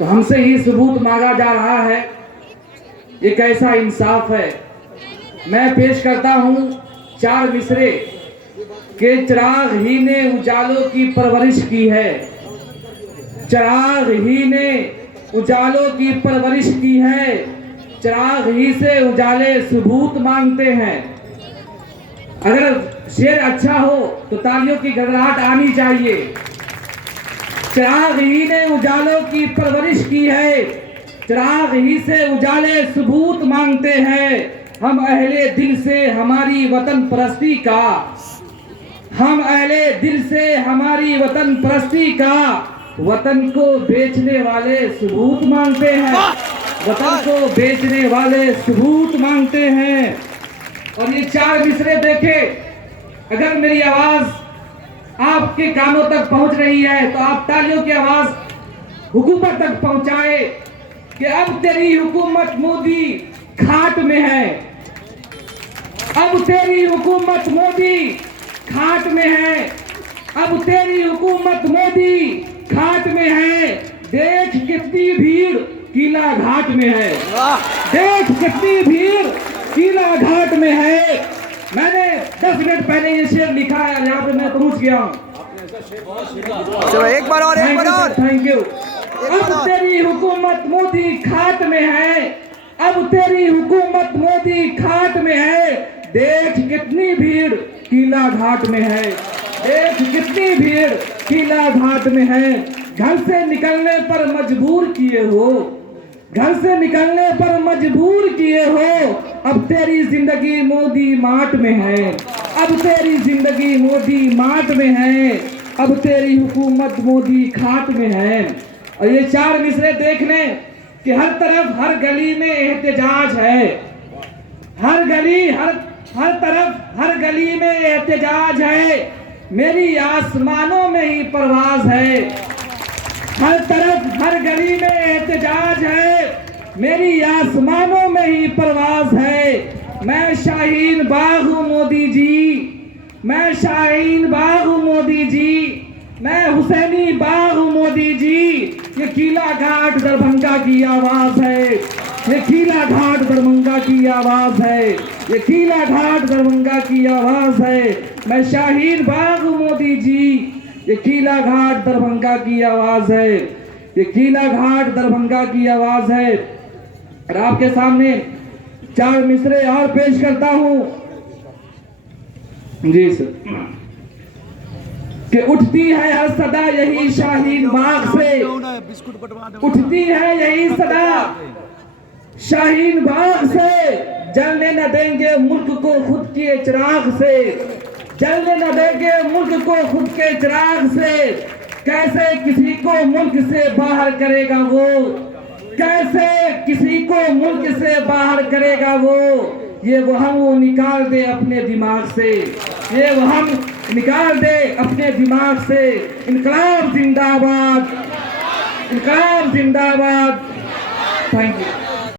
तो हमसे ही सबूत मांगा जा रहा है। ये कैसा इंसाफ है। मैं पेश करता हूँ 4 मिसरे के चिराग ही ने उजालों की परवरिश की है। चिराग ही ने उजालों की परवरिश की है। चिराग ही से उजाले सबूत मांगते हैं। अगर शेर अच्छा हो तो तालियों की गड़गड़ाहट आनी चाहिए। चिराग ही ने उजालों की परवरिश की है। चिराग ही से उजाले सबूत मांगते हैं। हम अहले दिल से हमारी वतन परस्ती का, हम अहले दिल से हमारी वतन परस्ती का, वतन को बेचने वाले सबूत मांगते हैं। वतन को बेचने वाले सबूत मांगते हैं। और ये 4 मिसरे देखे, अगर मेरी आवाज आपके कानों तक पहुंच रही है तो आप तालियों की आवाज हुकूमत तक पहुंचाए कि अब तेरी हुकूमत मोदी खाट में है। अब तेरी हुकूमत मोदी खाट में है। अब तेरी हुकूमत मोदी खाट में है। देख कितनी भीड़ किला घाट में है। देख कितनी भीड़ किला घाट में है। मैंने 10 मिनट पहले ये शेर लिखा है, यहाँ पे मैं पहुंच गया हूँ। एक बार और थैंक यू। अब तेरी हुकूमत मोदी खाट में है। अब तेरी हुकूमत मोदी खाट में है। देख कितनी भीड़ किला घाट में है। देख कितनी भीड़ किला घाट में है। घर से निकलने पर मजबूर किए हो, घर से निकलने पर मजबूर किए हो। अब तेरी जिंदगी मोदी माट में है। अब तेरी जिंदगी मोदी माट में है। अब तेरी हुकूमत मोदी खाट में है। और ये 4 मिसरे देख लें कि हर तरफ हर गली में एहतजाज है। हर गली हर तरफ हर गली में एहतजाज है। मेरी आसमानों में ही परवाज है। हर तरफ हर गली में एहतजाज है। मेरी आसमानों में ही परवाज है। मैं शाहीन बाग हूँ मोदी जी। मैं शाहीन बाग हूँ मोदी जी। मैं हुसैनी बाग हूँ मोदी जी। ये किला घाट दरभंगा की आवाज है। ये किला घाट दरभंगा की आवाज है। ये किला घाट दरभंगा की आवाज है। मैं शाहीन बाग हूँ मोदी जी। ये किला घाट दरभंगा की आवाज है। ये किला घाट दरभंगा की आवाज है। और आपके सामने 4 मिसरे और पेश करता हूं। जी सर। कि उठती है हर सदा यही शाहीन बाग से। उठती है यही सदा शाहीन बाग से। जलने न देंगे मुल्क को खुद के चिराग से। जलने न देंगे मुल्क को खुद के चिराग से। कैसे किसी को मुल्क से बाहर करेगा वो। कैसे किसी को मुल्क से बाहर करेगा वो। ये वहम वो निकाल दे अपने दिमाग से। ये वहम निकाल दे अपने दिमाग से। इनकलाब जिंदाबाद। इनकलाब जिंदाबाद। Thank you.